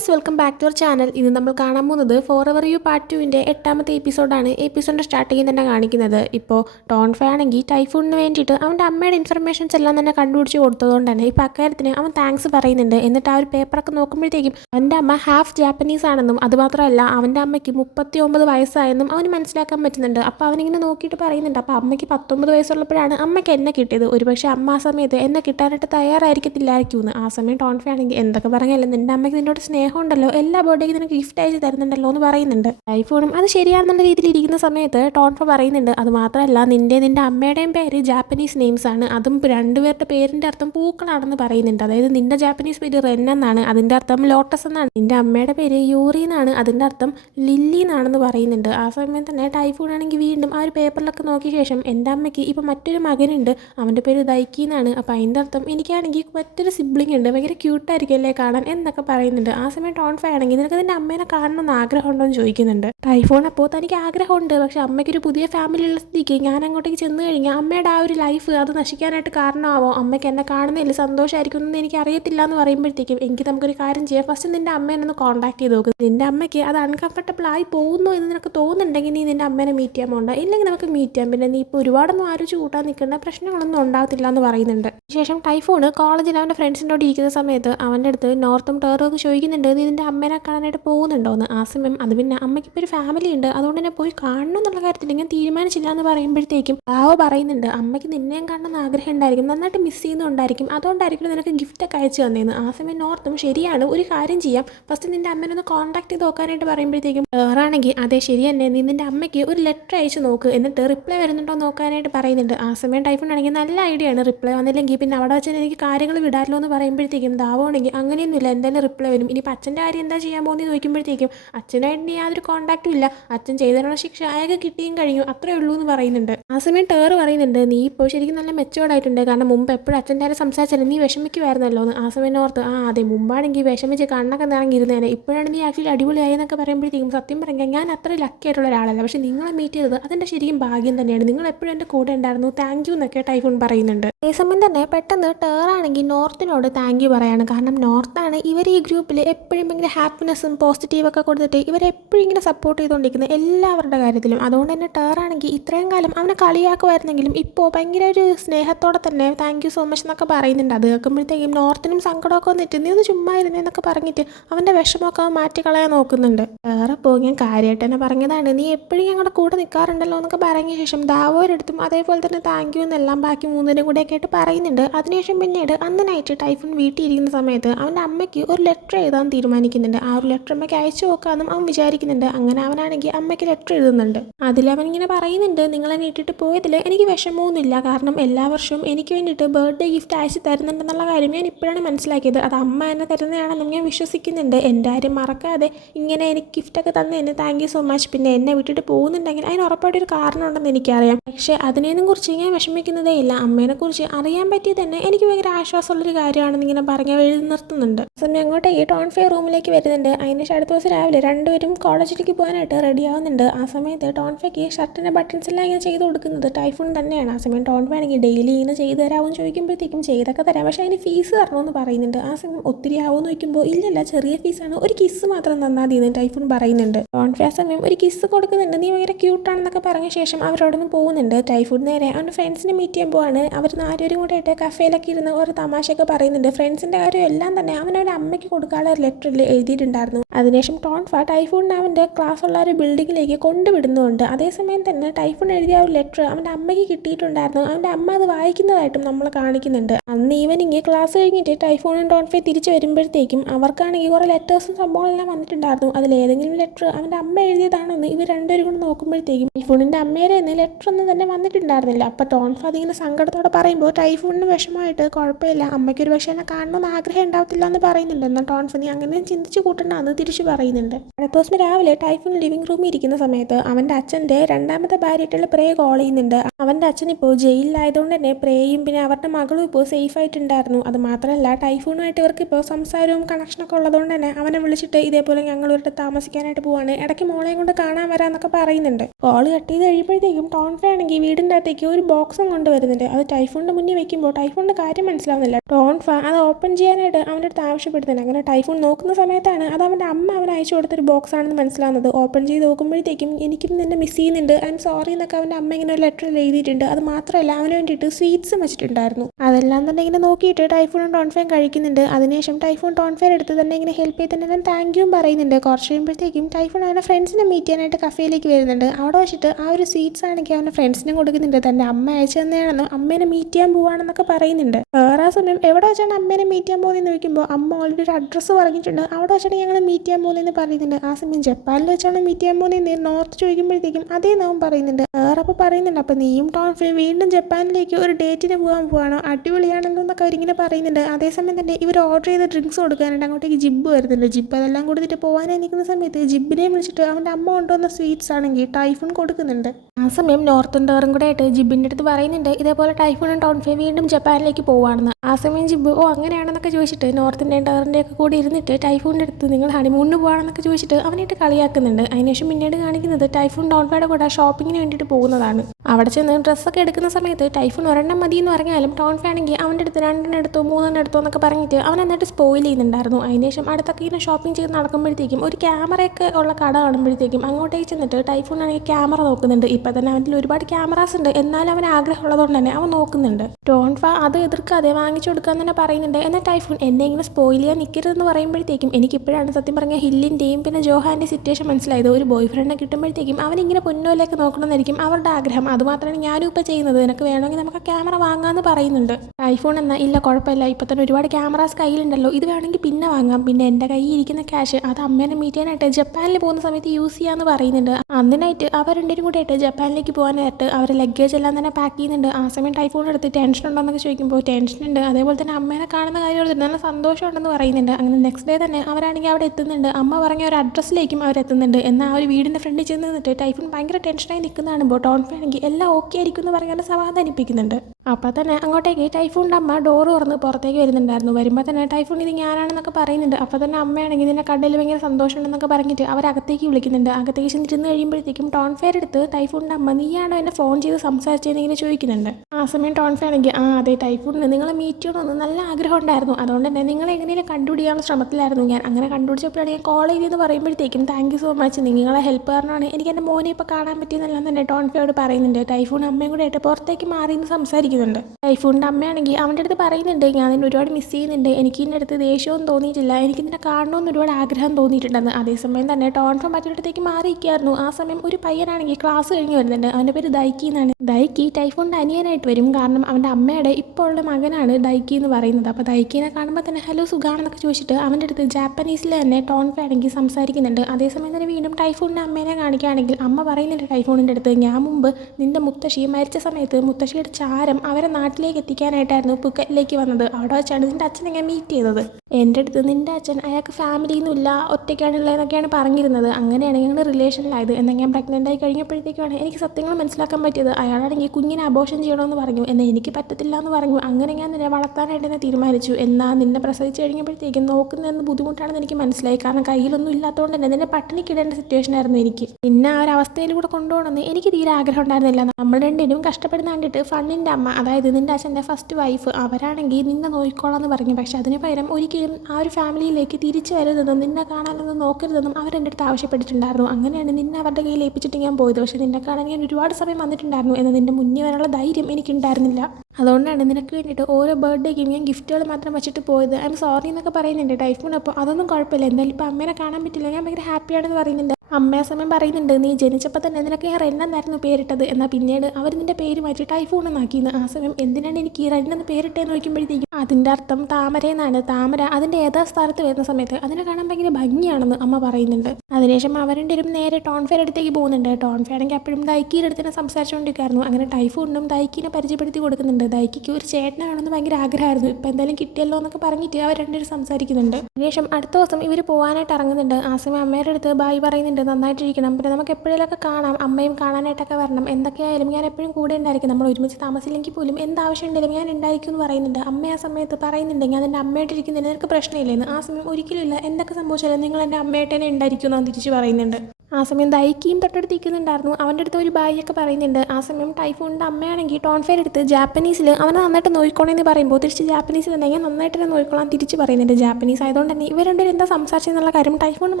Friends, welcome back to our channel. ഇന്ന് നമ്മൾ കാണാൻ പോകുന്നത് ഫോർ എവർ യു പാർട്ട് 2-ൻ്റെ 8ാമത്തെ എപ്പിസോഡാണ്. എപ്പിസോഡിൻ്റെ സ്റ്റാർട്ടിങ്ങിൽ തന്നെ കാണിക്കുന്നത് ഇപ്പോൾ ടോൺഫെ ആണെങ്കിൽ ടൈഫൂണിന് വേണ്ടിയിട്ട് അവൻ്റെ അമ്മയുടെ ഇൻഫർമേഷൻസ് എല്ലാം തന്നെ കണ്ടുപിടിച്ച് കൊടുത്തതുകൊണ്ട് തന്നെ ഇപ്പോൾ അക്കാര്യത്തിന് അവൻ താങ്ക്സ് പറയുന്നുണ്ട്. എന്നിട്ട് ആ ഒരു പേപ്പറൊക്കെ നോക്കുമ്പോഴത്തേക്കും അവൻ്റെ അമ്മ ഹാഫ് ജാപ്പനീസ് ആണെന്നും അതുമാത്രമല്ല അവൻ്റെ അമ്മയ്ക്ക് 39 വയസ്സായെന്നും അവന് മനസ്സിലാക്കാൻ പറ്റുന്നുണ്ട്. അപ്പോൾ അവനിങ്ങനെ നോക്കിയിട്ട് പറയുന്നുണ്ട്, അപ്പോൾ അമ്മയ്ക്ക് 19 വയസ്സുള്ളപ്പോഴാണ് അമ്മയ്ക്ക് എന്നെ കിട്ടിയത്. ഒരുപക്ഷെ അമ്മ ആ സമയത്ത് എന്നെ കിട്ടാനായിട്ട് തയ്യാറായിരിക്കത്തില്ലായിരിക്കുമെന്ന്. ആ സമയം ടോൺഫെ ആണെങ്കിൽ എന്തൊക്കെ പറഞ്ഞാലും നിൻ്റെ അമ്മയ്ക്ക് നിന്നോട് സ്നേഹം ഉണ്ടല്ലോ, എല്ലാ ബർത്ത്ഡേക്ക് നിനക്ക് ഗിഫ്റ്റ് അയച്ച് തരുന്നുണ്ടല്ലോ എന്ന് പറയുന്നുണ്ട്. ടൈഫൂണും അത് ശരിയാണെന്നുള്ള രീതിയിൽ ഇരിക്കുന്ന സമയത്ത് ടോൺഫെ പറയുന്നുണ്ട്, അത് മാത്രമല്ല നിൻ്റെ അമ്മയുടെയും പേര് ജാപ്പനീസ് നെയിംസ് ആണ്, അതും രണ്ടുപേരുടെ പേരിൻ്റെ അർത്ഥം പൂക്കളാണെന്ന് പറയുന്നുണ്ട്. അതായത് നിൻ്റെ ജാപ്പനീസ് പേര് റെൻ എന്നാണ്, അതിൻ്റെ അർത്ഥം ലോട്ടസ് എന്നാണ്. നിൻ്റെ അമ്മയുടെ പേര് യൂറി എന്നാണ്, അതിൻ്റെ അർത്ഥം ലില്ലി എന്നാണെന്ന് പറയുന്നുണ്ട്. ആ സമയം തന്നെ ടൈഫൂൺ ആണെങ്കിൽ വീണ്ടും ആ ഒരു പേപ്പറിലൊക്കെ നോക്കിയ ശേഷം എൻ്റെ അമ്മയ്ക്ക് ഇപ്പോൾ മറ്റൊരു മകനുണ്ട്, അവൻ്റെ പേര് ദൈക്കി എന്നാണ്. അപ്പോൾ അതിൻ്റെ അർത്ഥം എനിക്കാണെങ്കിൽ മറ്റൊരു സിബ്ലിംഗ് ഉണ്ട്, ഭയങ്കര ക്യൂട്ടായിരിക്കും അല്ലേ കാണാൻ എന്നൊക്കെ പറയുന്നുണ്ട്. ആ സമയം ടോൺഫെ ആണെങ്കിൽ നിനക്ക് നിൻ്റെ അമ്മേനെ കാണണമെന്ന് ആഗ്രഹമുണ്ടോ എന്ന് ചോദിക്കുന്നുണ്ട്. ടൈഫൂൺ അപ്പോൾ തനിക്ക് ആഗ്രഹമുണ്ട്, പക്ഷേ അമ്മയ്ക്കൊരു പുതിയ ഫാമിലി ഉള്ള സ്ഥിതിക്ക് ഞാൻ അങ്ങോട്ടേക്ക് ചെന്ന് കഴിഞ്ഞാൽ അമ്മയുടെ ആ ഒരു ലൈഫ് അത് നശിക്കാനായിട്ട് കാരണമാവോ, അമ്മയ്ക്ക് എന്നെ കാണുന്നതിൽ സന്തോഷമായിരിക്കും എന്ന് എനിക്ക് അറിയത്തില്ല എന്ന് പറയുമ്പോഴത്തേക്കും എനിക്ക് നമുക്കൊരു കാര്യം ചെയ്യാം, ഫസ്റ്റ് നിൻ്റെ അമ്മേനെ ഒന്ന് കോൺടാക്ട് ചെയ്ത് നോക്കും. നിൻ്റെ അമ്മയ്ക്ക് അത് അൺകംഫർട്ടബിൾ ആയി പോകുന്നു എന്ന് നിനക്ക് തോന്നുന്നുണ്ടെങ്കിൽ നീ നിൻ്റെ അമ്മേനെ മീറ്റ് ചെയ്യാൻ പോകണ്ട, ഇല്ലെങ്കിൽ നമുക്ക് മീറ്റ് ചെയ്യാം. പിന്നെ നീ ഇപ്പോൾ ഒരുപാടൊന്നും ആലോചിച്ച് കൂട്ടാൻ നിൽക്കേണ്ട, പ്രശ്നങ്ങളൊന്നും ഉണ്ടാകത്തില്ല എന്ന് പറയുന്നുണ്ട്. ശേഷം ടൈഫൂൺ കോളേജിൽ അവൻ്റെ ഫ്രണ്ട്സിനോട് ഇരിക്കുന്ന സമയത്ത് അവൻ്റെ അടുത്ത് നോർത്തും ടേറും ഒക്കെ ചോദിക്കുന്നുണ്ട്, നീ നിൻ്റെ അമ്മേനെ കാണാനായിട്ട് പോകുന്നുണ്ടോയെന്ന്. ആ സമയം അത് പിന്നെ അമ്മയ്ക്ക് ഇപ്പോൾ ഒരു ഫാമിലി ഉണ്ട്, അതുകൊണ്ട് തന്നെ പോയി കാണണം എന്നുള്ള കാര്യത്തിൽ ഞാൻ തീരുമാനിച്ചില്ല എന്ന് പറയുമ്പോഴത്തേക്കും ആവോ പറയുന്നുണ്ട്, അമ്മയ്ക്ക് നിന്നെയും കാണണമെന്ന് ആഗ്രഹം ഉണ്ടായിരിക്കും, നന്നായിട്ട് മിസ് ചെയ്യുന്നുണ്ടായിരിക്കും, അതുകൊണ്ടായിരിക്കും നിനക്ക് ഗിഫ്റ്റൊക്കെ അയച്ചു തന്നേന്ന്. ആ സമയം നോർത്തും ശരിയാണ്, ഒരു കാര്യം ചെയ്യാം, ഫസ്റ്റ് നിൻ്റെ അമ്മേനെ ഒന്ന് കോൺടാക്ട് ചെയ്ത് നോക്കാനായിട്ട് പറയുമ്പോഴത്തേക്കും ടേറാണെങ്കിൽ അതെ ശരി തന്നെ, നീ നിൻ്റെ അമ്മയ്ക്ക് ഒരു ലെറ്റർ അയച്ചു നോക്ക്, എന്നിട്ട് റിപ്ലൈ വരുന്നുണ്ടോ നോക്കാനായിട്ട് പറയുന്നുണ്ട്. ആ സമയം ടൈഫൂൺ ആണെങ്കിൽ നല്ല ഐഡിയ ആണ്, റിപ്ലൈ വന്നില്ലെങ്കിൽ പിന്നെ അവിടെ വെച്ചാൽ എനിക്ക് കാര്യങ്ങൾ വിടാമല്ലോ എന്ന് പറയുമ്പോഴത്തേക്കും ദാവോണെങ്കിൽ അങ്ങനെയൊന്നുമില്ല, എന്തായാലും റിപ്ലൈ വരും. ഇനിയിപ്പോൾ അച്ഛൻ്റെ കാര്യം എന്താ ചെയ്യാൻ പോകുന്നത് ചോദിക്കുമ്പോഴത്തേക്കും അച്ഛനായിട്ട് യാതൊരു കോൺടാക്റ്റും ഇല്ല, അച്ഛൻ ചെയ്തതിനുള്ള ശിക്ഷ അയാൾക്ക് കിട്ടിയും കഴിഞ്ഞു, അത്രേ ഉള്ളൂ എന്ന് പറയുന്നുണ്ട്. ആ സമയം ടേർ പറയുന്നുണ്ട്, നീ ഇപ്പോൾ ശരിക്കും നല്ല മെച്ചോർഡായിട്ടുണ്ട്, കാരണം മുമ്പ് എപ്പോഴും അച്ഛൻ്റെ കാര്യം സംസാരിച്ചാലും നീ വിഷമിക്കുമായിരുന്നല്ലോ എന്ന്. ആ സമയം ഓർത്ത് അതെ മുമ്പാണെങ്കിൽ വിഷമിച്ച് കണ്ണൊക്കെ നിറങ്ങിയിരുന്നേനെ, ഇപ്പോഴാണ് നീ ആക്ച്വലി അടിപൊളിയായി എന്നൊക്കെ പറയുമ്പോഴത്തേക്കും സത്യം പറയാം ഞാൻ അത്ര ലക്കി ആയിട്ടുള്ള ഒരാളല്ല, പക്ഷേ നിങ്ങളെ മീറ്റ് ചെയ്തത് അതെൻ്റെ ശരിക്കും ഭാഗ്യം തന്നെയാണ്, നിങ്ങൾ എപ്പോഴും എൻ്റെ കൂടെ ഉണ്ടായിരുന്നു, താങ്ക് യു എന്നൊക്കെ ടൈഫൂൺ പറയുന്നുണ്ട്. അതേസമയം തന്നെ പെട്ടെന്ന് ടേറാണെങ്കിൽ നോർത്തിനോട് താങ്ക് യു പറയാണ്, കാരണം നോർത്താണ് ഇവർ ഈ ഗ്രൂപ്പിൽ എപ്പോഴും ഭയങ്കര ഹാപ്പിനെസ്സും പോസിറ്റീവൊക്കെ കൊടുത്തിട്ട് ഇവരെപ്പോഴും ഇങ്ങനെ സപ്പോർട്ട് ചെയ്തുകൊണ്ടിരിക്കുന്നത് എല്ലാവരുടെ കാര്യത്തിലും. അതുകൊണ്ട് തന്നെ ടേറാണെങ്കിൽ ഇത്രയും കാലം അവനെ കളിയാക്കുമായിരുന്നെങ്കിലും ഇപ്പോൾ ഭയങ്കര ഒരു സ്നേഹത്തോടെ തന്നെ താങ്ക് യു സോ മച്ച് എന്നൊക്കെ പറയുന്നുണ്ട്. അത് കേൾക്കുമ്പോഴത്തേക്കും നോർത്തിനും സങ്കടമൊക്കെ വന്നിട്ട് നീ ഒന്ന് ചുമ്മാ ഇരുന്നേന്നൊക്കെ പറഞ്ഞിട്ട് അവൻ്റെ വിഷമമൊക്കെ മാറ്റിക്കളയാൻ നോക്കുന്നുണ്ട്. ടേറെ പോകും ഞാൻ കാര്യമായിട്ട് തന്നെ പറഞ്ഞതാണ്, നീ എപ്പോഴും ഞങ്ങളുടെ കൂടെ നിൽക്കാറുണ്ടല്ലോ എന്നൊക്കെ പറഞ്ഞ ശേഷം ദാവോരടുത്തും അതേപോലെ തന്നെ താങ്ക് യു എന്നെല്ലാം ബാക്കി മൂന്നിനും കൂടെയൊക്കെ ആയിട്ട് പറയുന്നുണ്ട്. അതിനുശേഷം പിന്നീട് അന്ന് നൈറ്റ് ടൈഫൂൺ വീട്ടിൽ ഇരിക്കുന്ന സമയത്ത് അവൻ്റെ അമ്മയ്ക്ക് ഒരു ലെറ്റർ എഴുതാൻ തീരുമാനിക്കുന്നുണ്ട്. ആ ഒരു ലെറ്റർ അമ്മയ്ക്ക് അയച്ചു നോക്കാമെന്നും അവൻ വിചാരിക്കുന്നുണ്ട്. അങ്ങനെ അവനാണെങ്കിൽ അമ്മയ്ക്ക് ലെറ്റർ എഴുതുന്നുണ്ട്. അതിലവനിങ്ങനെ പറയുന്നുണ്ട്, നിങ്ങളെന്നെ ഇട്ടിട്ട് പോയതിൽ എനിക്ക് വിഷമമൊന്നുമില്ല, കാരണം എല്ലാ വർഷവും എനിക്ക് വേണ്ടിയിട്ട് ബർത്ത്ഡേ ഗിഫ്റ്റ് അയച്ചു തരുന്നുണ്ടെന്നുള്ള കാര്യം ഞാൻ ഇപ്പോഴാണ് മനസ്സിലാക്കിയത്, അത് അമ്മ എന്നെ തരുന്നതാണെന്നും ഞാൻ വിശ്വസിക്കുന്നുണ്ട്. എൻ്റെ കാര്യം മറക്കാതെ ഇങ്ങനെ എനിക്ക് ഗിഫ്റ്റൊക്കെ തന്നതിന് താങ്ക് യു സോ മച്ച്. പിന്നെ എന്നെ വിട്ടിട്ട് പോകുന്നുണ്ടെങ്കിൽ അതിന് ഉറപ്പായിട്ടൊരു കാരണം ഉണ്ടെന്ന് എനിക്കറിയാം, പക്ഷേ അതിനെയൊന്നും കുറിച്ച് ഞാൻ വിഷമിക്കുന്നതേ ഇല്ല, അമ്മേനെ കുറിച്ച് അറിയാൻ പറ്റിയത് തന്നെ എനിക്ക് ഭയങ്കര ആശ്വാസമുള്ളൊരു കാര്യമാണെന്ന് ഇങ്ങനെ പറഞ്ഞ് എഴുതി നിർത്തുന്നുണ്ട്. സമയം അങ്ങോട്ടേക്ക് ടോൺഫെ റൂമിലേക്ക് വരുന്നുണ്ട്. അതിനുശേഷം അടുത്ത ദിവസം രാവിലെ രണ്ടുപേരും കോളേജിലേക്ക് പോകാനായിട്ട് റെഡി ആവുന്നുണ്ട്. ആ സമയത്ത് ടോൺഫെക്ക് ഷർട്ടിൻ്റെ ബട്ടൺസ് എല്ലാം ഇങ്ങനെ ചെയ്ത് കൊടുക്കുന്നത് ടൈഫൂൺ തന്നെയാണ്. ആ സമയം ടോൺഫെ ആണെങ്കിൽ ഡെയിലി ഇങ്ങനെ ചെയ്ത് തരാമെന്ന് ചോദിക്കുമ്പോഴത്തേക്കും ചെയ്തൊക്കെ തരാം, പക്ഷേ അതിന് ഫീസ് തരണമെന്ന് പറയുന്നുണ്ട്. ആ സമയം ഒത്തിരി ആവുമെന്ന് ചോദിക്കുമ്പോൾ ഇല്ലല്ല ചെറിയ ഫീസാണ്, ഒരു കിസ് മാത്രം തന്നാൽ മതി എന്ന് ടൈഫൂൺ പറയുന്നുണ്ട്. ടോൺഫെ ആ സമയം ഒരു കിസ് കൊടുക്കുന്നുണ്ട്, നീ ഭയങ്കര ക്യൂട്ടാണെന്നൊക്കെ പറഞ്ഞ ശേഷം അവരോട് നിന്ന് പോകുന്നുണ്ട്. ടൈഫൂൺ നേരെ അവൻ്റെ ഫ്രണ്ട്സിനെ മീറ്റ് ചെയ്യാൻ പോവാണ്. അവർ നാലുപേരും കൂടെ ആയിട്ട് കഫേയിലൊക്കെ ഇരുന്ന് ഒരു തമാശയൊക്കെ പറയുന്നുണ്ട്. ഫ്രണ്ട്സിൻ്റെ കാര്യം എല്ലാം തന്നെ അവനവൻ്റെ അമ്മയ്ക്ക് കൊടുക്കാനുള്ള ഒരു ലെറ്ററിൽ എഴുതിയിട്ടുണ്ടായിരുന്നു. അതിനുശേഷം ടോൺഫെ ടൈഫൂണിനെ അവൻ്റെ ക്ലാസ്സുള്ള ഒരു ബിൽഡിങ്ങിലേക്ക് കൊണ്ടുവിടുന്നുണ്ട്. അതേസമയം തന്നെ ടൈഫൂൺ എഴുതിയ ഒരു ലെറ്റർ അവൻ്റെ അമ്മയ്ക്ക് കിട്ടിയിട്ടുണ്ടായിരുന്നു. അവൻ്റെ അമ്മ അത് വായിക്കുന്നതായിട്ടും നമ്മൾ കാണിക്കുന്നുണ്ട്. അന്ന് ഈവനിങ് ക്ലാസ് കഴിഞ്ഞിട്ട് ടൈഫൂണും ടോൺഫെ തിരിച്ച് വരുമ്പോഴത്തേക്കും അവർക്കാണെങ്കിൽ കുറേ ലെറ്റേഴ്സും സംഭവങ്ങളെല്ലാം വന്നിട്ടുണ്ടായിരുന്നു. അതിലേതെങ്കിലും ലെറ്റർ അവൻ്റെ അമ്മ എഴുതിയതാണെന്ന് ഇവർ രണ്ടുപേരും കൂടെ നോക്കുമ്പോഴത്തേക്കും ടൈഫൂണിൻ്റെ അമ്മയുടെ ലെറ്റർ ഒന്നും തന്നെ വന്നിട്ടുണ്ടായിരുന്നില്ല. അപ്പോൾ ടോൺഫെ അതിങ്ങനെ സങ്കടത്തോടെ പറയുമ്പോൾ ടൈഫൂണിന് വിഷമമായിട്ട് കുഴപ്പമില്ല, അമ്മയ്ക്കൊരു പക്ഷേ എന്നെ കാണണമെന്ന് ആഗ്രഹം ഉണ്ടാവത്തില്ല എന്ന് പറയുന്നുണ്ട്. എന്നാൽ ടോൺഫെ നീ അങ്ങനെ ചിന്തിച്ച് കൂട്ടണ്ടെന്ന് തിരിച്ചു പറയുന്നുണ്ട്. അടുത്ത ദിവസം രാവിലെ ടൈഫൂൺ ലിവിംഗ് റൂമിൽ ഇരിക്കുന്ന സമയത്ത് അവൻ്റെ അച്ഛൻ്റെ രണ്ടാമത്തെ ഭാര്യയായിട്ടുള്ള പ്രേ കോൾ ചെയ്യുന്നുണ്ട്. അവൻ്റെ അച്ഛൻ ഇപ്പോൾ ജയിലിലായതുകൊണ്ട് തന്നെ പ്രേയും പിന്നെ അവരുടെ മകളും ഇപ്പോൾ സേഫ് ആയിട്ടുണ്ടായിരുന്നു. അത് മാത്രമല്ല ടൈഫൂണുമായിട്ട് ഇവർക്ക് ഇപ്പോൾ സംസാരവും കണക്ഷനൊക്കെ ഉള്ളതുകൊണ്ട് തന്നെ അവനെ വിളിച്ചിട്ട് ഇതേപോലെ ഞങ്ങൾ ഇവരുടെ താമസിക്കാനായിട്ട് പോവാണ്, ഇടയ്ക്ക് മോളെയും കൊണ്ട് കാണാൻ വരാമെന്നൊക്കെ പറയുന്നുണ്ട്. കോൾ കട്ട് ചെയ്ത് കഴിയുമ്പോഴത്തേക്കും ടോൺഫെ ആണെങ്കിൽ വീടിൻ്റെ അകത്തേക്ക് ഒരു ബോക്സും കൊണ്ടുവരുന്നുണ്ട്. അത് ടൈഫൂണിൻ്റെ മുന്നിൽ വെക്കുമ്പോൾ ടൈഫൂണിൻ്റെ കാര്യം മനസ്സിലാവുന്നില്ല. ടോൺഫെ അത് ഓപ്പൺ ചെയ്യാനായിട്ട് അവൻ്റെ അടുത്ത് സന്തോഷപ്പെടുത്തുന്നത്. അങ്ങനെ ടൈഫൂൺ നോക്കുന്ന സമയത്താണ് അത് അവൻ്റെ അമ്മ അവൻ അയച്ചു കൊടുത്തൊരു ബോക്സ് ആണെന്ന് മനസ്സിലാവുന്നത്. ഓപ്പൺ ചെയ്ത് നോക്കുമ്പോഴത്തേക്കും എനിക്കും നിന്നെ മിസ് ചെയ്യുന്നുണ്ട്, ഐ എം സോറി എന്നൊക്കെ അവൻ്റെ അമ്മ ഇങ്ങനെ ഒരു ലെറ്ററിൽ എഴുതിയിട്ടുണ്ട്. അത് മാത്രമല്ല അവന് വേണ്ടിയിട്ട് സ്വീറ്റ്സും വെച്ചിട്ടുണ്ടായിരുന്നു. അതെല്ലാം തന്നെ ഇങ്ങനെ നോക്കിയിട്ട് ടൈഫൂണും ടോൺഫയും കഴിക്കുന്നുണ്ട്. അതിനുശേഷം ടൈഫൂൺ ടോൺഫയുടെ അടുത്ത് തന്നെ ഇങ്ങനെ ഹെൽപ്പ് ചെയ്തിട്ട് താങ്ക് യും പറയുന്നുണ്ട്. കുറച്ച് കഴിയുമ്പോഴത്തേക്കും ടൈഫൂൺ അവൻ്റെ ഫ്രണ്ട്സിനെ മീറ്റ് ചെയ്യാനായിട്ട് കഫേയിലേക്ക് വരുന്നുണ്ട്. അവിടെ വെച്ചിട്ട് ആ ഒരു സ്വീറ്റ്സ് ആണെങ്കിൽ അവൻ്റെ ഫ്രണ്ട്സിനും കൊടുക്കുന്നുണ്ട്. തൻ്റെ അമ്മ അയച്ചു തന്നെയാണെന്നും അമ്മേനെ മീറ്റ് ചെയ്യാൻ പോവാണെന്നൊക്കെ പറയുന്നുണ്ട്. വേറെ ആ സമയം എവിടെ വെച്ചാണ് അമ്മേനെ മീറ്റ് ചെയ്യാൻ പോകുന്നതെന്ന് ചോദിക്കുമ്പോൾ അമ്മ ഓൾറെഡി ഒരു അഡ്രസ്സ് പറഞ്ഞിട്ടുണ്ട്, അവിടെ വെച്ചാണ് ഞങ്ങൾ മീറ്റ് ചെയ്യാൻ പോകുന്നതെന്ന് പറയുന്നുണ്ട്. ആ സമയം ജപ്പാനിൽ വെച്ചാണ് മീറ്റ് ചെയ്യാൻ പോകുന്നതെന്ന് നോർത്ത് ചോദിക്കുമ്പോഴത്തേക്കും അതേ നാവും പറയുന്നുണ്ട്. വേറെ അപ്പോൾ പറയുന്നുണ്ട്, അപ്പോൾ നീയും ടോൺഫയും വീണ്ടും ജപ്പാനിലേക്ക് ഒരു ഡേറ്റിന് പോകാണോ, അടിപൊളിയാണല്ലോ എന്നൊക്കെ അവരിങ്ങനെ പറയുന്നുണ്ട്. അതേസമയം തന്നെ ഇവർ ഓർഡർ ചെയ്ത ഡ്രിങ്ക്സ് കൊടുക്കാനായിട്ട് അങ്ങോട്ടേക്ക് ജിബ് വരുന്നുണ്ട്. ജിബ് അതെല്ലാം കൊടുത്തിട്ട് പോകാനായി നിൽക്കുന്ന സമയത്ത് ജിബിനെ വിളിച്ചിട്ട് അവൻ്റെ അമ്മ കൊണ്ടുവന്ന സ്വീറ്റ്സ് ആണെങ്കിൽ ടൈഫൂൺ കൊടുക്കുന്നുണ്ട്. ആ സമയം നോർത്തും ടവറും കൂടെ ആയിട്ട് ജിബിൻ്റെ അടുത്ത് പറയുന്നുണ്ട് ഇതേപോലെ ടൈഫൂണും ടോൺഫയും വീണ്ടും ജപ്പാനിലേക്ക് പോവാണെന്ന്. ആ സമയം ജിബ് ഓ അങ്ങനെയാണെന്നൊക്കെ ചോദിച്ചിട്ട് നോർത്തിൻ്റെയും ടവറിൻ്റെ ഒക്കെ കൂടി ഇരുന്നിട്ട് ടൈഫൂണിൻ്റെ അടുത്ത് നിങ്ങൾ ഹണിമൂണിന് പോകാണെന്നൊക്കെ ചോദിച്ചിട്ട് അവനായിട്ട് കളിയാക്കുന്നുണ്ട്. അതിനുശേഷം പിന്നീട് കാണിക്കുന്നത് ടൈഫൂൺ ടോൺഫയുടെ കൂടെ ഷോപ്പിങ്ങിന് വേണ്ടിയിട്ട് പോകുന്നതാണ്. അവിടെ ചെന്ന് ഡ്രസ്സൊക്കെ എടുക്കുന്ന സമയത്ത് ടൈഫൂൺ ഒരെണ്ണം മതി എന്ന് പറഞ്ഞാലും ടോൺഫ ആണെങ്കിൽ അവൻ്റെ അടുത്ത് 2 എടുത്തോ 3 എടുത്തോ എന്നൊക്കെ പറഞ്ഞിട്ട് അവൻ എന്നിട്ട് സ്പോയിൽ ചെയ്യുന്നുണ്ടായിരുന്നു. അതിനുശേഷം അടുത്തൊക്കെ ഇങ്ങനെ ഷോപ്പിംഗ് ചെയ്ത് നടക്കുമ്പോഴത്തേക്കും ഒരു ക്യാമറയൊക്കെ ഉള്ള കട കാണുമ്പോഴത്തേക്കും അങ്ങോട്ടേക്ക് ചെന്നിട്ട് ടൈഫൂൺ ആണെങ്കിൽ ക്യാമറ നോക്കുന്നുണ്ട്. ഇപ്പം തന്നെ അവൻ്റെ ഒരുപാട് ക്യാമറാസ് ഉണ്ട്, എന്നാലും അവൻ ആഗ്രഹമുള്ളതുകൊണ്ട് തന്നെ അവൻ നോക്കുന്നുണ്ട്. ടോൺഫ അത് എതിർക്കാതെ വാങ്ങിച്ചു കൊടുക്കാൻ തന്നെ പറയുന്നുണ്ട്. എന്നാൽ ടൈഫൂൺ എന്നെ ഇങ്ങനെ സ്പോയിൽ ചെയ്യാൻ നിൽക്കരുതെന്ന് പറയുമ്പോഴത്തേക്കും എനിക്കിപ്പോഴാണ് സത്യം പറഞ്ഞ ഹില്ലിൻ്റെയും പിന്നെ ജോഹാൻ്റെ സിറ്റുവേഷൻ മനസ്സിലായത്. ഒരു ബോയ് ഫ്രണ്ടിനെ കിട്ടുമ്പോഴത്തേക്കും അവനിങ്ങനെ പൊന്നോലേക്ക് നോക്കണമെന്നായിരിക്കും അവരുടെ ആഗ്രഹം. അതുമാത്രമാണ് ഞാനും ഇപ്പോൾ ചെയ്യുന്നത്. നിനക്ക് വേണമെങ്കിൽ നമുക്ക് ക്യാമറ വാങ്ങാമെന്ന് പറയുന്നുണ്ട്. ടൈഫൂൺ എന്നാൽ ഇല്ല കുഴപ്പമില്ല, ഇപ്പോൾ തന്നെ ഒരുപാട് ക്യാമറാസ് കയ്യിലുണ്ടല്ലോ, ഇത് വേണമെങ്കിൽ പിന്നെ വാങ്ങാം, പിന്നെ എൻ്റെ കയ്യിൽ ഇരിക്കുന്ന ക്യാഷ് അത് അമ്മേനെ മീറ്റ് ചെയ്യാനായിട്ട് ജപ്പാനിൽ പോകുന്ന സമയത്ത് യൂസ് ചെയ്യാമെന്ന് പറയുന്നുണ്ട്. അന്നിനായിട്ട് അവർ രണ്ടുപേരും കൂടെ ആയിട്ട് ജപ്പാനിലേക്ക് പോകാനായിട്ട് അവരുടെ ലഗേജ് എല്ലാം തന്നെ പാക്ക് ചെയ്യുന്നുണ്ട്. ആ സമയം ടൈഫൂൺ എടുത്ത് ടെൻഷൻ ഉണ്ടോയെന്നൊക്കെ ചോദിക്കുമ്പോൾ ടെൻഷൻ ഉണ്ട്, അതേപോലെ തന്നെ അമ്മേനെ കാണുന്ന കാര്യം എടുത്തിട്ട് നല്ല സന്തോഷമുണ്ടെന്ന് പറയുന്നുണ്ട്. അങ്ങനെ നെക്സ്റ്റ് ഡേ തന്നെ അവരാണെങ്കിൽ അവിടെ എത്തുന്നുണ്ട്. അമ്മ പറഞ്ഞ ഒരു അഡ്രസ്സിലേക്കും അവരെത്തുന്നുണ്ട്. എന്നാൽ ആ ഒരു വീടിൻ്റെ ഫ്രണ്ടിൽ ചെന്ന് നിന്നിട്ട് ടൈഫൂൺ ഭയങ്കര ടെൻഷനായി നിൽക്കുന്നതാണുമ്പോൾ ടോൺഫ ആണെങ്കിൽ എല്ലാം ഓക്കെ ആയിരിക്കും എന്ന് പറഞ്ഞാൽ സമാധാനിപ്പിക്കുന്നുണ്ട്. അപ്പോൾ തന്നെ അങ്ങോട്ടേക്ക് ടൈഫൂണിൻ്റെ അമ്മ ഡോറ് തുറന്ന് പുറത്തേക്ക് വരുന്നുണ്ടായിരുന്നു. വരുമ്പോൾ തന്നെ ടൈഫൂൺ ഇത് ഞാനാണെന്നൊക്കെ പറയുന്നുണ്ട്. അപ്പോൾ തന്നെ അമ്മയാണെങ്കിൽ ഇതിൻ്റെ കടയിൽ ഭയങ്കര സന്തോഷമുണ്ടെന്നൊക്കെ പറഞ്ഞിട്ട് അവരകത്തേക്ക് വിളിക്കുന്നുണ്ട്. അകത്തേക്ക് ചെന്നിരുന്ന് കഴിയുമ്പോഴത്തേക്കും ടോൺഫയുടെ അടുത്ത് ടൈഫൂണിൻ്റെ അമ്മ നീയാണോ എന്നെ ഫോൺ ചെയ്ത് സംസാരിച്ചതെന്നിങ്ങനെ ചോദിക്കുന്നുണ്ട്. ആ സമയം ടോൺഫ ആണെങ്കിൽ ആ അതെ ടൈഫൂണിന് നിങ്ങളെ മീറ്റ് ചെയ്യണമെന്ന് നല്ല ആഗ്രഹം ഉണ്ടായിരുന്നു, അതുകൊണ്ട് തന്നെ നിങ്ങളെ എങ്ങനെയും കണ്ടുപിടിക്കാനുള്ള ശ്രമത്തിലായിരുന്നു ഞാൻ. അങ്ങനെ കണ്ടുപിടിച്ചപ്പോഴാണ് ഞാൻ കോൾ ചെയ്തെന്ന് പറയുമ്പോഴത്തേക്കും താങ്ക് യു സോ മച്ച്, നിങ്ങളെ ഹെൽപ്പ് കാരണമാണ് എനിക്ക് എൻ്റെ മോനെ ഇപ്പോൾ കാണാൻ പറ്റിയെന്നെല്ലാം തന്നെ ടോൺഫയോട് പറയുന്നുണ്ട്. ടൈഫൂൺ അമ്മയും കൂടെ ആയിട്ട് പുറത്തേക്ക് മാറി എന്ന് സംസാരിക്കുന്നുണ്ട്. ടൈഫൂണിൻ്റെ അമ്മയാണെങ്കിൽ അവൻ്റെ അടുത്ത് പറയുന്നുണ്ട് ഞാൻ നിന്നെ ഒരുപാട് മിസ് ചെയ്യുന്നുണ്ട്, എനിക്ക് ഇതിൻ്റെ അടുത്ത് ദേഷ്യവും തോന്നിയിട്ടില്ല, എനിക്ക് നിന്നെ കാണണമെന്ന് ഒരുപാട് ആഗ്രഹം തോന്നിയിട്ടുണ്ടെന്ന്. അതേസമയം തന്നെ ടോൺഫ മറ്റൊരിടത്തേക്ക് മാറിയിരിക്കുകയായിരുന്നു. ആ സമയം ഒരു പയ്യനാണെങ്കിൽ ക്ലാസ് കഴിഞ്ഞ് വരുന്നുണ്ട്. അവൻ്റെ പേര് ദൈക്കി എന്നാണ്. ദൈക്കി ടൈഫൂണിൻ്റെ അനിയനായിട്ട് വരും, കാരണം അവൻ്റെ അമ്മയുടെ ഇപ്പോൾ ഉള്ള മകനാണ് ദൈക്കി എന്ന് പറയുന്നത്. അപ്പോൾ ദൈക്കിനെ കാണുമ്പോൾ തന്നെ ഹലോ സുഖാണെന്നൊക്കെ ചോദിച്ചിട്ട് അവൻ്റെ അടുത്ത് ജാപ്പനീസിൽ തന്നെ ടോൺഫ ആണെങ്കിൽ സംസാരിക്കുന്നുണ്ട്. അതേസമയം തന്നെ വീണ്ടും ടൈഫൂണിൻ്റെ അമ്മേനെ കാണിക്കുകയാണെങ്കിൽ അമ്മ പറയുന്നുണ്ട് ടൈഫൂണിൻ്റെ അടുത്ത് ഞാൻ മുമ്പ് നിൻ്റെ മുത്തശ്ശി മരിച്ച സമയത്ത് മുത്തശ്ശിയുടെ ചാരം അവരെ നാട്ടിലേക്ക് എത്തിക്കാനായിട്ടായിരുന്നു പുക്കറ്റിലേക്ക് വന്നത്. അവിടെ വെച്ചാണ് നിൻ്റെ അച്ഛനെ ഞാൻ മീറ്റ് ചെയ്തത്. എൻ്റെ അടുത്ത് നിൻ്റെ അച്ഛൻ അയാൾക്ക് ഫാമിലിയൊന്നും ഇല്ല, ഒറ്റയ്ക്കാണുള്ളതെന്നൊക്കെയാണ് പറഞ്ഞിരുന്നത്. അങ്ങനെയാണ് ഞങ്ങൾ റിലേഷനിലായത്. എന്നാൽ ഞാൻ പ്രഗ്നൻ്റ് ആയി കഴിഞ്ഞപ്പോഴത്തേക്കാണ് എനിക്ക് സത്യങ്ങൾ മനസ്സിലാക്കാൻ പറ്റിയത്. അയാളാണെങ്കിൽ കുഞ്ഞിനെ അബോർഷൻ ചെയ്യണമെന്ന് പറഞ്ഞു, എന്നാൽ എനിക്ക് പറ്റത്തില്ല എന്ന് പറഞ്ഞു. അങ്ങനെ ഞാൻ നിന്നെ വളർത്താനായിട്ട് തന്നെ തീരുമാനിച്ചു. എന്നാൽ നിന്നെ പ്രസവിച്ച് കഴിഞ്ഞപ്പോഴത്തേക്കും നോക്കുന്നതെന്ന് ബുദ്ധിമുട്ടാണെന്ന് എനിക്ക് മനസ്സിലായി, കാരണം കയ്യിലൊന്നും ഇല്ലാത്തതുകൊണ്ട് തന്നെ നിന്നെ പട്ടിണിക്കിടേണ്ട സിറ്റുവേഷൻ ആയിരുന്നു എനിക്ക്. പിന്നെ ആ ഒരു അവസ്ഥയിലൂടെ കൊണ്ടുപോകണമെന്ന് എനിക്ക് തീരെ ആഗ്രഹം ഉണ്ടായിരുന്നില്ല. നമ്മൾ രണ്ടിനും കഷ്ടപ്പെടുന്ന കണ്ടിട്ട് ഫണ്ണിൻ്റെ അമ്മ, അതായത് നിൻ്റെ അച്ഛൻ്റെ ഫസ്റ്റ് വൈഫ്, അവരാണെങ്കിൽ നിന്നെ നോക്കിക്കോളാം എന്ന് പറഞ്ഞു. പക്ഷെ അതിന് പകരം ഒരിക്കലും ആ ഒരു ഫാമിലിയിലേക്ക് തിരിച്ചു വരരുതെന്നും നിന്നെ കാണാനൊന്നും നോക്കരുതെന്നും അവരെൻ്റെ അടുത്ത് ആവശ്യപ്പെട്ടിട്ടുണ്ടായിരുന്നു. അങ്ങനെയാണ് നിന്നെ അവരുടെ കയ്യിൽ ഏൽപ്പിച്ചിട്ട് ഞാൻ പോയത്. പക്ഷെ നിന്നെ കാണാൻ ഞാൻ ഒരുപാട് സമയം വന്നിട്ടുണ്ടായിരുന്നു, എന്നാൽ നിൻ്റെ മുന്നേ വരാനുള്ള ധൈര്യം എനിക്കുണ്ടായിരുന്നില്ല. അതുകൊണ്ടാണ് നിനക്ക് വേണ്ടിയിട്ട് ഓരോ ബർത്ത്ഡേക്കും ഞാൻ ഗിഫ്റ്റുകൾ മാത്രം വെച്ചിട്ട് പോയത്. ഐ എം സോറി എന്നൊക്കെ പറയുന്നുണ്ട് ടൈഫൂൺ. അപ്പോൾ അതൊന്നും കുഴപ്പമില്ല, എന്തായാലും ഇപ്പോൾ അമ്മേനെ കാണാൻ പറ്റില്ല, ഞാൻ ഭയങ്കര ഹാപ്പിയാണെന്ന് പറയുന്നുണ്ട്. അമ്മയെ സമയം പറയുന്നുണ്ട് നീ ജനിച്ചപ്പോൾ തന്നെ നിനക്ക് ഞാൻ റെൻ എന്നായിരുന്നു പേരിട്ടത്, എന്നാൽ പിന്നീട് അവർ നിൻ്റെ പേര് മാറ്റി ടൈഫൂൺ എന്നാക്കിയെന്ന്. ആ സമയം എന്തിനാണ് എനിക്ക് ഈ റെൻ എന്ന് പേരിട്ടേന്ന് നോക്കുമ്പോഴത്തേക്കും അതിൻ്റെ അർത്ഥം താമര എന്നാണ്. താമര അതിൻ്റെ ഏതാ സ്ഥലത്ത് വരുന്ന സമയത്ത് അതിനെ കാണാൻ ഭയങ്കര ഭംഗിയാണെന്ന് അമ്മ പറയുന്നുണ്ട്. അതിനുശേഷം അവരുടെ ഒരു നേരെ ടോൺഫയുടെ അടുത്തേക്ക് പോകുന്നുണ്ട്. ടോൺഫയാണെങ്കിൽ അപ്പോഴും ദൈക്കിയുടെ അടുത്ത് തന്നെ സംസാരിച്ചുകൊണ്ടിരിക്കുകയായിരുന്നു. അങ്ങനെ ടൈഫൂണിനും ദൈക്കിനെ പരിചയപ്പെടുത്തി കൊടുക്കുന്നുണ്ട്. ദൈക്കിക്ക് ഒരു ചേട്ടനെ വേണമെന്ന് ഭയങ്കര ആഗ്രഹമായിരുന്നു. ഇപ്പം എന്തായാലും കിട്ടിയല്ലോ എന്നൊക്കെ പറഞ്ഞിട്ട് അവർ രണ്ടുപേരും സംസാരിക്കുന്നുണ്ട്. അതിനുശേഷം അടുത്ത ദിവസം ഇവർ പോകാനായിട്ട് ഇറങ്ങുന്നുണ്ട്. ആ സമയം അമ്മയുടെ അടുത്ത് ബായ് പറയുന്നുണ്ട് നന്നായിട്ടിരിക്കണം, പിന്നെ നമുക്ക് എപ്പോഴേലൊക്കെ കാണാം, അമ്മയും കാണാനായിട്ടൊക്കെ വരണം, എന്തൊക്കെയായാലും ഞാൻ എപ്പോഴും കൂടെ ഉണ്ടായിരിക്കും, നമ്മൾ ഒരുമിച്ച് താമസില്ലെങ്കിൽ പോലും എന്താവശ്യം ഉണ്ടെങ്കിലും ഞാൻ ഉണ്ടായിരിക്കും എന്ന് പറയുന്നുണ്ട്. അമ്മ ആ സമയത്ത് പറയുന്നുണ്ട് ഞാൻ എൻ്റെ അമ്മയായിട്ട് ഇരിക്കുന്നതിന് നിനക്ക് പ്രശ്നമില്ലെന്ന്. ആ സമയം ഒരിക്കലും ഇല്ല, എന്തൊക്കെ സംഭവിച്ചാലും നിങ്ങൾ എൻ്റെ അമ്മയായിട്ട് തന്നെ ഉണ്ടായിരിക്കും എന്ന് തിരിച്ച് പറയുന്നുണ്ട്. ആ സമയം ദൈക്കിയും തൊട്ടടുത്ത് നിൽക്കുന്നുണ്ടായിരുന്നു. അവൻ്റെ അടുത്ത് ഒരു ബായിയൊക്കെ പറയുന്നുണ്ട്. ആ സമയം ടൈഫൂണിൻ്റെ അമ്മയാണെങ്കിൽ ടോൺഫെയർ എടുത്ത് ജാപ്പനീസിൽ അവനെ നന്നായിട്ട് നോക്കിക്കോളെന്ന് പറയുമ്പോൾ തിരിച്ച് ജാപ്പനീസിൽ തന്നെ ഞാൻ നന്നായിട്ട് തന്നെ നോക്കിക്കോളാൻ തിരിച്ച് പറയുന്നുണ്ട്. ജാപ്പനീസ് ആയതുകൊണ്ട് തന്നെ ഇവർ രണ്ടുപേരും എന്താ സംസാരിച്ചെന്നുള്ള കാര്യം ടൈഫൂണിന്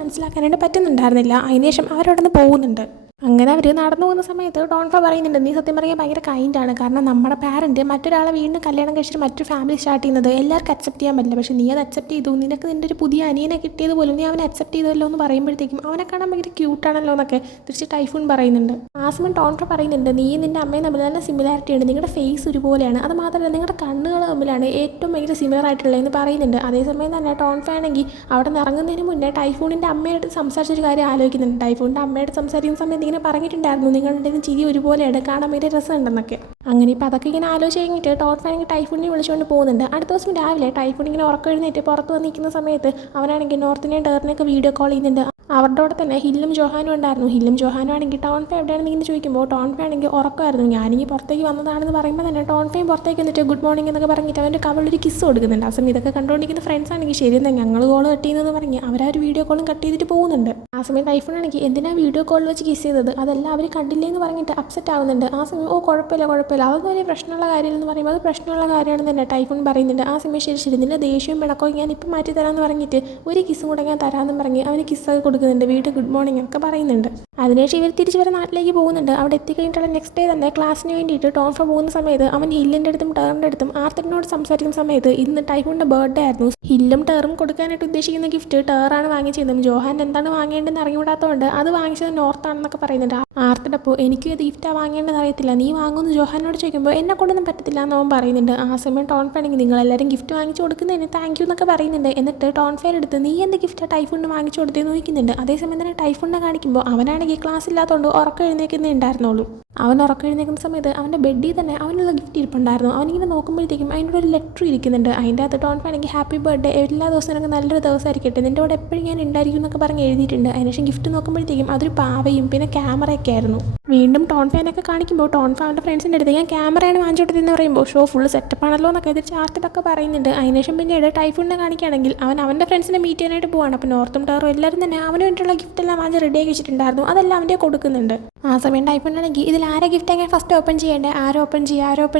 മനസ്സിലാക്കാനായിട്ട് പറ്റുന്നുണ്ടായിരുന്നില്ല. അതിനുശേഷം അവരവിടെ നിന്ന് പോകുന്നുണ്ട്. അങ്ങനെ അവർ നടന്നു പോകുന്ന സമയത്ത് ടോൺഫ പറയുന്നുണ്ട്, നീ സത്യം പറയാൻ ഭയങ്കര കൈൻഡാണ്. കാരണം നമ്മുടെ പാരൻറ്റ് മറ്റൊരാളെ വീണ്ടും കല്യാണം കഴിച്ചിട്ട് മറ്റൊരു ഫാമിലി സ്റ്റാർട്ട് ചെയ്യുന്നത് എല്ലാവർക്കും അക്സെപ്റ്റ് ചെയ്യാൻ പറ്റില്ല. പക്ഷേ നീ അത് അക്സെപ്റ്റ് ചെയ്തു. നിനക്ക് നിൻ്റെ ഒരു പുതിയ അനിയനെ കിട്ടിയത് പോലും നീ അവനെ അക്സെപ്റ്റ് ചെയ്തല്ലോ എന്ന് പറയുമ്പോഴത്തേക്കും അവനെ കാണാൻ ഭയങ്കര ക്യൂട്ടാണല്ലോ എന്നൊക്കെ തിരിച്ച് ടൈഫൂൺ പറയുന്നുണ്ട്. ആ സമയം ടോൺഫ പറയുന്നുണ്ട്, നീ നിൻ്റെ അമ്മയും തമ്മിൽ നല്ല സിമിലാരിറ്റി ഉണ്ട്. നിങ്ങളുടെ ഫേസ് ഒരുപോലെയാണ്. അത് മാത്രമല്ല നിങ്ങളുടെ കണ്ണുകൾ തമ്മിലാണ് ഏറ്റവും ഭയങ്കര സിമിലർ ആയിട്ടുള്ളതെന്ന് പറയുന്നുണ്ട്. അതേസമയം തന്നെ ടോൺഫ ആണെങ്കിൽ അവിടെ നിന്ന് ഇറങ്ങുന്നതിന് മുന്നേ ടൈഫൂണിൻ്റെ അമ്മയായിട്ട് സംസാരിച്ചൊരു കാര്യം ആലോചിക്കുന്നുണ്ട്. ടൈഫൂണിൻ്റെ അമ്മയായിട്ട് സംസാരിക്കുന്ന സമയത്ത് ഇങ്ങനെ പറഞ്ഞിട്ടുണ്ടായിരുന്നു, നിങ്ങളുടെ ചിരി ഒരുപോലെയാണ്, കാണാൻ ഭയങ്കര രസമുണ്ടെന്നൊക്കെ. അങ്ങനെ ഇപ്പോൾ അതൊക്കെ ഇങ്ങനെ ആലോചിച്ച് കഴിഞ്ഞിട്ട് ടോൺഫാണെങ്കിൽ ടൈഫൂണിനെ വിളിച്ചുകൊണ്ട് പോകുന്നുണ്ട്. അടുത്ത ദിവസം രാവിലെ ടൈഫൂൺ ഇങ്ങനെ ഉറക്കം എഴുന്നേറ്റ് പുറത്ത് വന്നിരിക്കുന്ന സമയത്ത് അവനാണെങ്കിൽ നോർത്ത് ഇന്ത്യൻ ടേറിനൊക്കെ വീഡിയോ കോൾ ചെയ്യുന്നുണ്ട്. അവരുടെ കൂടെ തന്നെ ഹില്ലും ജോഹാനും ഉണ്ടായിരുന്നു. ഹില്ലും ജോഹാനും ആണെങ്കിൽ ടോൺഫ എവിടെയാണെന്ന് ഇങ്ങനെ ചോദിക്കുമ്പോൾ ടോൺഫ ആണെങ്കിൽ ഉറക്കമായിരുന്നു. ഞാനിങ്ങനെ പുറത്തേക്ക് വന്നതാണെന്ന് പറയുമ്പോൾ തന്നെ ടോൺഫയും പുറത്തേക്ക് വന്നിട്ട് ഗുഡ് മോർണിംഗ് എന്നൊക്കെ പറഞ്ഞിട്ട് അവൻ്റെ കവളൊരു കിസ് കൊടുക്കുന്നുണ്ട്. ആ സമയം ഇതൊക്കെ കണ്ടുകൊണ്ടിരിക്കുന്ന ഫ്രണ്ട്സ് ആണെങ്കിൽ ശരിയെന്നാൽ ഞങ്ങൾ കോൾ കട്ട് ചെയ്യുന്നതെന്ന് പറഞ്ഞ് അവരാ ഒരു വീഡിയോ കോളും കട്ട് ചെയ്തിട്ട് പോകുന്നുണ്ട്. ആ സമയം ടൈഫൂൺ ആണെങ്കിൽ എന്തിനാ വീഡിയോ കോളിൽ വെച്ച് കിസ് ചെയ്തത്, അതെല്ലാം അവർ കണ്ടില്ലേ എന്ന് പറഞ്ഞിട്ട് അപ്സെറ്റ് ആവുന്നുണ്ട്. ആ സമയം കുഴപ്പമില്ല അതൊന്നും വലിയ പ്രശ്നമുള്ള കാര്യമെന്ന് പറയുമ്പോൾ അത് പ്രശ്നമുള്ള കാര്യമാണെന്ന് തന്നെ ടൈഫൂൺ പറയുന്നുണ്ട്. ആ സമയം ശരി നിൻ്റെ ദേഷ്യവും പിണക്കവും ഞാൻ ഇപ്പം മാറ്റി തരാമെന്ന് പറഞ്ഞിട്ട് ഒരു കിസ്സും കൂടെ ഞാൻ തരാമെന്ന് പറഞ്ഞ് അവന് കിസ്സൊക്കെ കൊടുക്കുന്നുണ്ട്. വീട്ടിൽ ഗുഡ് മോർണിംഗ് ഒക്കെ പറയുന്നുണ്ട്. അതിനുശേഷം ഇവർ തിരിച്ച് വരെ നാട്ടിലേക്ക് പോകുന്നുണ്ട്. അവിടെ എത്തിക്കഴിഞ്ഞിട്ടുള്ള നെക്സ്റ്റ് ഡേ തന്നെ ക്ലാസ്സിന് വേണ്ടിയിട്ട് ടോൺഫ പോകുന്ന സമയത്ത് അവൻ ഹില്ലിൻ്റെ അടുത്തും ടേറിൻ്റെ അടുത്തും ആർത്തറിനോട് സംസാരിക്കുന്ന സമയത്ത് ഇന്ന് ടൈഫൂണിൻ്റെ ബർത്ത്ഡേ ആയിരുന്നു. ഹില്ലും ടേറും കൊടുക്കാനായിട്ട് ഉദ്ദേശിക്കുന്ന ഗിഫ്റ്റ് ടേറാണ് വാങ്ങിച്ചതും ജോഹാൻ എന്താണ് വാങ്ങേണ്ടതെന്ന് അറിഞ്ഞുകൂടാത്തതുകൊണ്ട് അത് വാങ്ങിച്ചത് നോർത്താണെന്നൊക്കെ പറയുന്നുണ്ട്. ആർത്തിടപ്പോൾ എനിക്കും ഇത് ഗിഫ്റ്റാണ് വാങ്ങേണ്ടതെന്ന് അറിയത്തില്ല, നീ വാങ്ങുമെന്ന് ജോഹാനോട് ചോദിക്കുമ്പോൾ എന്നെ കൊണ്ടൊന്നും പറ്റത്തില്ല എന്ന് അവൻ പറയുന്നുണ്ട്. ആ സമയം ടോൺഫയാണെങ്കിൽ നിങ്ങളെല്ലാവരും ഗിഫ്റ്റ് വാങ്ങിച്ചു കൊടുക്കുന്നതിന് താങ്ക് യു എന്നൊക്കെ പറയുന്നുണ്ട്. എന്നിട്ട് ടോൺഫയർ എടുത്ത് നീ എന്ത് ഗിഫ്റ്റാണ് ടൈഫൂണിന് വാങ്ങിച്ചു കൊടുത്തേന്ന് ചോദിക്കുന്നുണ്ട്. അതേസമയം തന്നെ ടൈഫൂണിനെ കാണിക്കുമ്പോൾ അവനാണെങ്കിൽ ക്ലാസ് ഇല്ലാത്തതുകൊണ്ട് ഉറക്കം എഴുന്നേക്കുന്നേ ഉണ്ടായിരുന്നുള്ളൂ. അവൻ ഉറക്കം എഴുന്നേക്കുന്ന സമയത്ത് അവൻ്റെ ബെഡിൽ തന്നെ അവനുള്ള ഗിഫ്റ്റ് ഇരിപ്പുണ്ടായിരുന്നു. അവനിങ്ങനെ നോക്കുമ്പോഴത്തേക്കും അതിനോട് ഒരു ലെറ്റർ ഇരിക്കുന്നുണ്ട്. അതിൻ്റെ അകത്ത് ടോൺഫയാണെങ്കിൽ ഹാപ്പി ബർത്ത്ഡേ, എല്ലാ ദിവസവും എനിക്ക് നല്ലൊരു ദിവസമായിരിക്കട്ടെ, നിൻ്റെ കൂടെ എപ്പോഴും ഞാൻ ഉണ്ടായിരിക്കും എന്നൊക്കെ പറഞ്ഞ് എഴുതിയിട്ടുണ്ട്. അതിനുശേഷം ഗിഫ്റ്റ് നോക്കുമ്പോഴത്തേക്കും അതൊരു പാവയും പിന്നെ ക്യാമറയൊക്കെ ആയിരുന്നു. വീണ്ടും ടോൺഫാനൊക്കെ കാണിക്കുമ്പോൾ ടോൺഫ അവൻ്റെ ഫ്രണ്ട്സിൻ്റെ അടുത്ത് ഞാൻ ക്യാമറയാണ് വാങ്ങിച്ചു കൊടുത്തതെന്ന് പറയുമ്പോൾ ഷോ ഫുള്ള് സെറ്റപ്പാണല്ലോ എന്നൊക്കെ തിരിച്ച് ആർട്ടിലൊക്കെ പറയുന്നുണ്ട്. അതിനുശേഷം പിന്നീട് ടൈഫൂണിനെ കാണിക്കുകയാണെങ്കിൽ അവൻ്റെ ഫ്രണ്ട്സിനെ മീറ്റ് ചെയ്യാനായിട്ട് പോവാണ്. അപ്പോൾ നോർത്തും ടേറും എല്ലാവരും തന്നെ അവന് വേണ്ടിയിട്ടുള്ള ഗിഫ്റ്റ് എല്ലാം വാങ്ങി റെഡിയാക്കി വെച്ചിട്ടുണ്ടായിരുന്നു. അതെല്ലാം അവൻ്റെ കൊടുക്കുന്നുണ്ട്. ആ സമയം ടൈഫൂണിനാണെങ്കിൽ ഇതിൽ ആരെ ഗിഫ്റ്റ് ആക്കാൻ ഫസ്റ്റ് ഓപ്പൺ ചെയ്യേണ്ടത്, ആരും ഓപ്പൺ